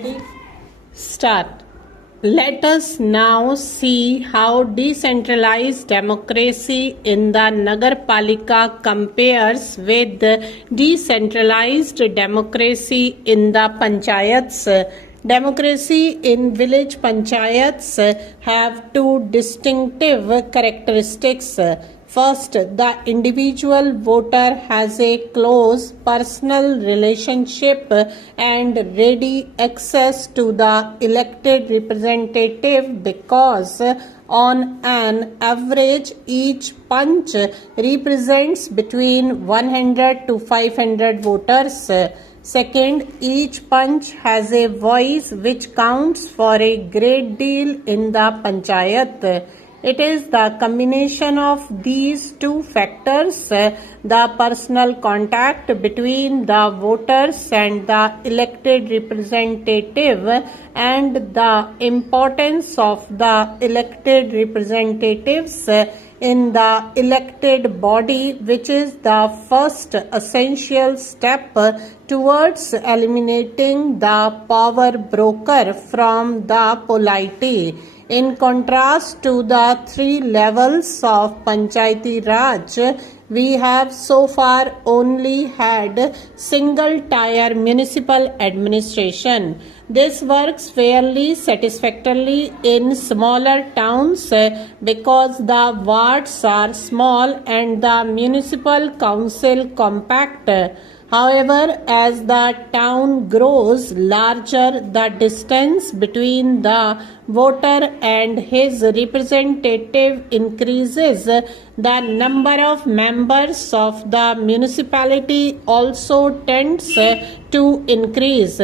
Ready? Start. Let us now see how decentralized democracy in the Nagarpalika compares with decentralized democracy in the panchayats. Democracy in village panchayats have two distinctive characteristics. First, the individual voter has a close personal relationship and ready access to the elected representative because on an average each panch represents between 100 to 500 voters. Second, each panch has a voice which counts for a great deal in the panchayat. It is the combination of these two factors, the personal contact between the voters and the elected representative, and the importance of the elected representatives in the elected body, which is the first essential step towards eliminating the power broker from the polity. In contrast to the three levels of Panchayati Raj, we have so far only had single-tier municipal administration. This works fairly satisfactorily in smaller towns because the wards are small and the municipal council compact. However, as the town grows larger, the distance between the voter and his representative increases. The number of members of the municipality also tends to increase.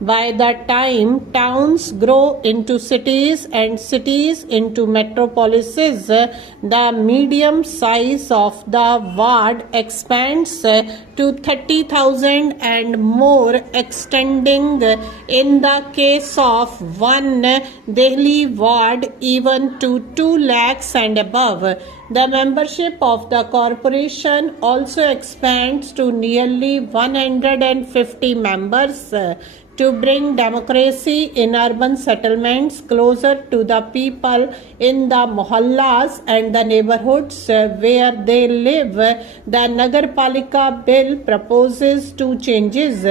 By the time towns grow into cities and cities into metropolises, the medium size of the ward expands to 30,000 and more, extending in the case of one Delhi ward even to 2 lakhs and above. The membership of the corporation also expands to nearly 150 members. To bring democracy in urban settlements closer to the people in the mohallas and the neighborhoods where they live, the Nagarpalika bill proposes two changes.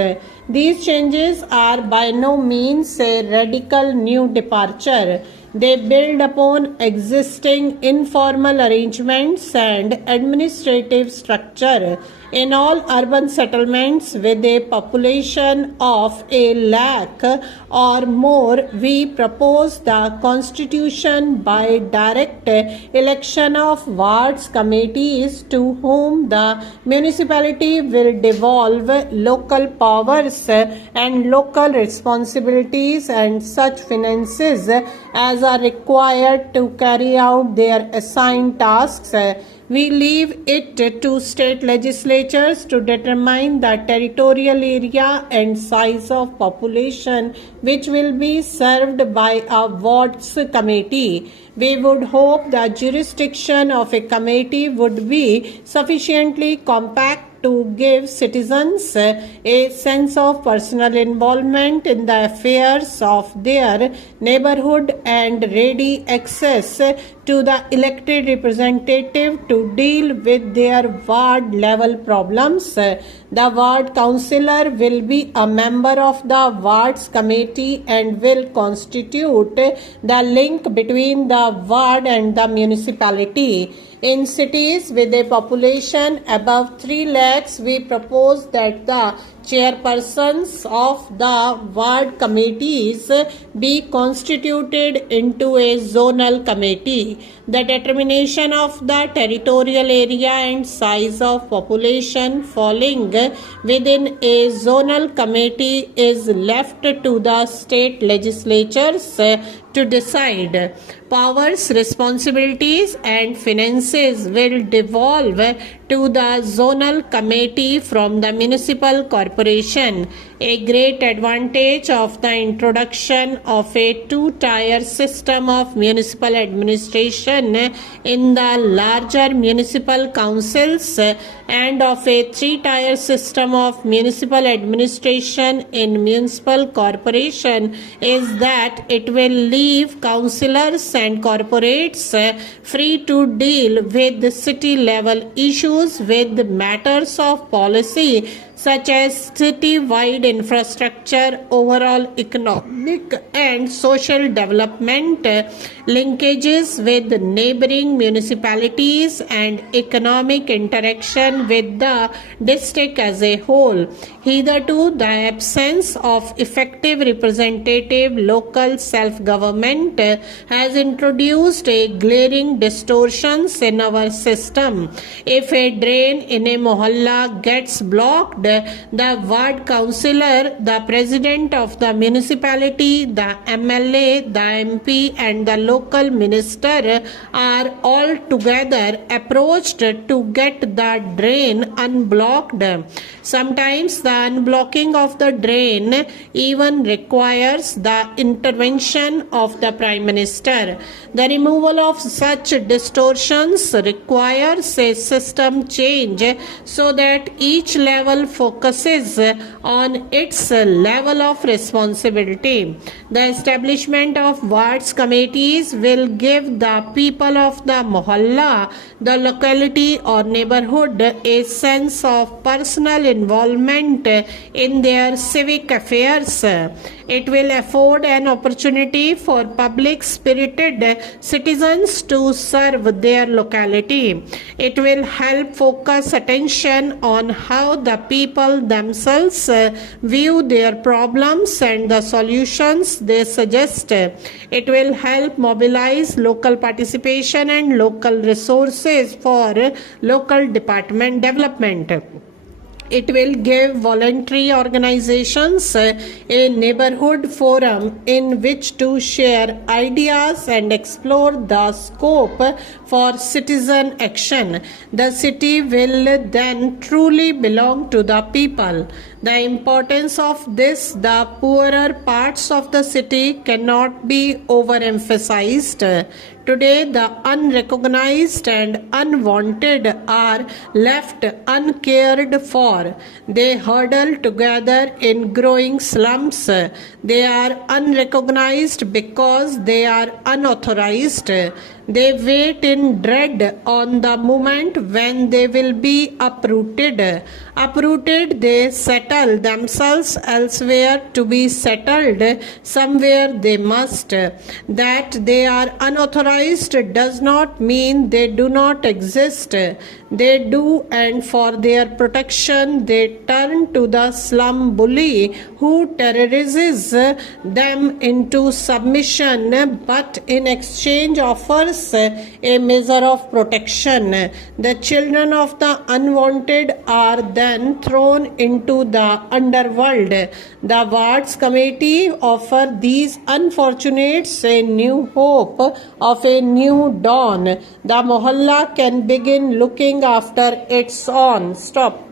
These changes are by no means a radical new departure. They build upon existing informal arrangements and administrative structure. In all urban settlements with a population of 1 lakh or more, we propose the constitution by direct election of wards committees to whom the municipality will devolve local powers and local responsibilities and such finances as are required to carry out their assigned tasks. We leave it to state legislatures to determine the territorial area and size of population which will be served by a wards committee. We would hope the jurisdiction of a committee would be sufficiently compact to give citizens a sense of personal involvement in the affairs of their neighborhood and ready access to the elected representative to deal with their ward level problems. The ward councillor will be a member of the wards committee and will constitute the link between the ward and the municipality. In cities with a population above 3 lakhs, we propose that the chairpersons of the ward committees be constituted into a zonal committee. The determination of the territorial area and size of population falling within a zonal committee is left to the state legislatures to decide. Powers, responsibilities and finances will devolve to the zonal committee from the municipal corporation. corporation. A great advantage of the introduction of a two-tier system of municipal administration in the larger municipal councils and of a three-tier system of municipal administration in municipal corporation is that it will leave councillors and corporates free to deal with city level issues with matters of policy such as city-wide infrastructure, overall economic and social development, linkages with neighboring municipalities and economic interaction with the district as a whole. Hitherto, the absence of effective representative local self-government has introduced a glaring distortions in our system. If a drain in a mohalla gets blocked, the ward councillor, the president of the municipality, the MLA, the MP and the local minister are all together approached to get the drain unblocked. Sometimes the unblocking of the drain even requires the intervention of the Prime Minister. The removal of such distortions requires a system change so that each level focuses on its level of responsibility. The establishment of wards committees will give the people of the mohalla, the locality or neighborhood, a sense of personal involvement in their civic affairs. It will afford an opportunity for public spirited citizens to serve their locality. It will help focus attention on how the people themselves view their problems and the solutions they suggest. It will help mobilize local participation and local resources for local department development. It will give voluntary organizations a neighborhood forum in which to share ideas and explore the scope for citizen action. The city will then truly belong to the people. The importance of this, the poorer parts of the city cannot be overemphasized. Today, the unrecognized and unwanted are left uncared for. They huddle together in growing slums. They are unrecognized because they are unauthorized. They wait in dread on the moment when they will be uprooted. Uprooted, they settle themselves elsewhere to be settled somewhere they must. That they are unauthorized does not mean they do not exist. They do, and for their protection they turn to the slum bully who terrorizes them into submission, but in exchange offers a measure of protection. The children of the unwanted are then thrown into the underworld. The wards committee offer these unfortunates a new hope of a new dawn. The mohalla can begin looking after its own. Stop.